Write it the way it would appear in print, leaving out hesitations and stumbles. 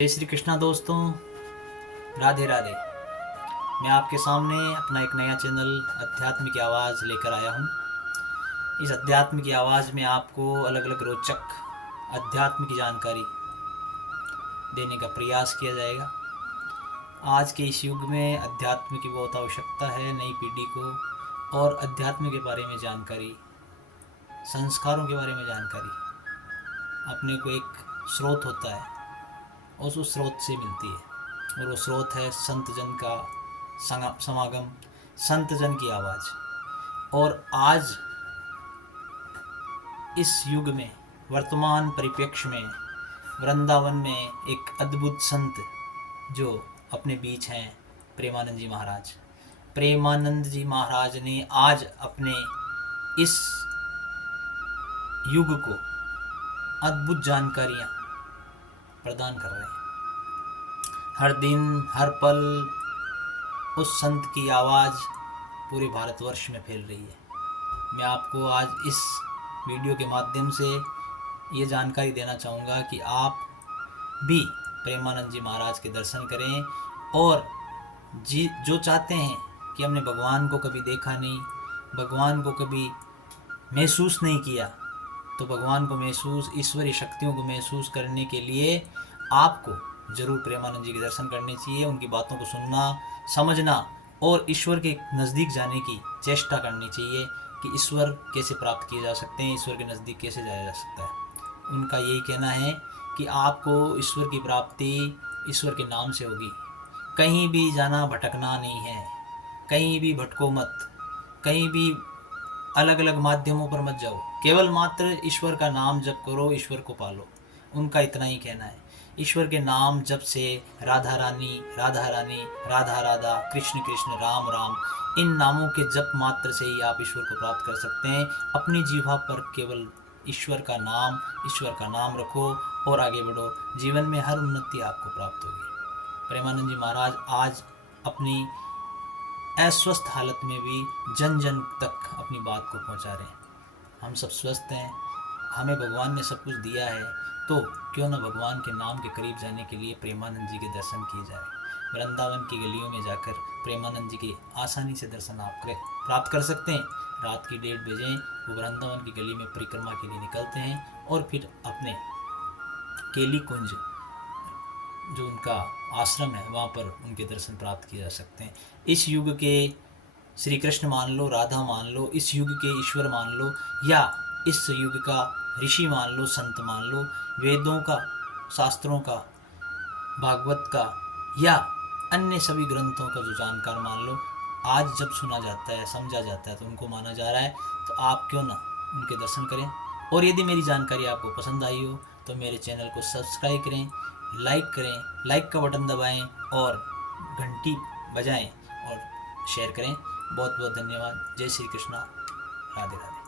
जय श्री कृष्णा दोस्तों, राधे राधे। मैं आपके सामने अपना एक नया चैनल अध्यात्म की आवाज़ लेकर आया हूँ। इस अध्यात्म की आवाज़ में आपको अलग अलग रोचक अध्यात्म की जानकारी देने का प्रयास किया जाएगा। आज के इस युग में अध्यात्म की बहुत आवश्यकता है नई पीढ़ी को, और अध्यात्म के बारे में जानकारी, संस्कारों के बारे में जानकारी अपने को एक स्रोत होता है और उस स्रोत से मिलती है, और वो स्रोत है संत जन का समागम, संत जन की आवाज़। और आज इस युग में, वर्तमान परिप्रेक्ष्य में, वृंदावन में एक अद्भुत संत जो अपने बीच हैं, प्रेमानंद जी महाराज। प्रेमानंद जी महाराज ने आज अपने इस युग को अद्भुत जानकारियाँ प्रदान कर रहे हैं। हर दिन हर पल उस संत की आवाज़ पूरे भारतवर्ष में फैल रही है। मैं आपको आज इस वीडियो के माध्यम से ये जानकारी देना चाहूँगा कि आप भी प्रेमानंद जी महाराज के दर्शन करें, और जो चाहते हैं कि हमने भगवान को कभी देखा नहीं, भगवान को कभी महसूस नहीं किया, तो भगवान को महसूस, ईश्वरीय शक्तियों को महसूस करने के लिए आपको ज़रूर प्रेमानंद जी के दर्शन करने चाहिए। उनकी बातों को सुनना, समझना और ईश्वर के नज़दीक जाने की चेष्टा करनी चाहिए कि ईश्वर कैसे प्राप्त किए जा सकते हैं, ईश्वर के नज़दीक कैसे जाया जा सकता है। उनका यही कहना है कि आपको ईश्वर की प्राप्ति ईश्वर के नाम से होगी। कहीं भी जाना भटकना नहीं है, कहीं भी भटको मत, कहीं भी अलग अलग माध्यमों पर मत जाओ, केवल मात्र ईश्वर का नाम जप करो, ईश्वर को पालो। उनका इतना ही कहना है। ईश्वर के नाम जप से राधा रानी राधा रानी, राधा राधा, कृष्ण कृष्ण, राम राम, इन नामों के जप मात्र से ही आप ईश्वर को प्राप्त कर सकते हैं। अपनी जीवा पर केवल ईश्वर का नाम रखो और आगे बढ़ो। जीवन में हर उन्नति आपको प्राप्त होगी। प्रेमानंद जी महाराज आज अपनी अस्वस्थ हालत में भी जन जन तक अपनी बात को पहुंचा रहे हैं। हम सब स्वस्थ हैं, हमें भगवान ने सब कुछ दिया है, तो क्यों न भगवान के नाम के करीब जाने के लिए प्रेमानंद जी के दर्शन किए जाए। वृंदावन की गलियों में जाकर प्रेमानंद जी के आसानी से दर्शन आप प्राप्त कर सकते हैं। रात की 1:30 बजे वो वृंदावन की गली में परिक्रमा के लिए निकलते हैं और फिर अपने केली कुंज, जो उनका आश्रम है, वहाँ पर उनके दर्शन प्राप्त किए जा सकते हैं। इस युग के श्री कृष्ण मान लो, राधा मान लो, इस युग के ईश्वर मान लो, या इस युग का ऋषि मान लो, संत मान लो, वेदों का, शास्त्रों का, भागवत का या अन्य सभी ग्रंथों का जो जानकार मान लो, आज जब सुना जाता है, समझा जाता है, तो उनको माना जा रहा है, तो आप क्यों ना उनके दर्शन करें। और यदि मेरी जानकारी आपको पसंद आई हो तो मेरे चैनल को सब्सक्राइब करें, लाइक करें, लाइक का बटन दबाएं और घंटी बजाएं और शेयर करें। बहुत बहुत धन्यवाद। जय श्री कृष्णा, राधे राधे।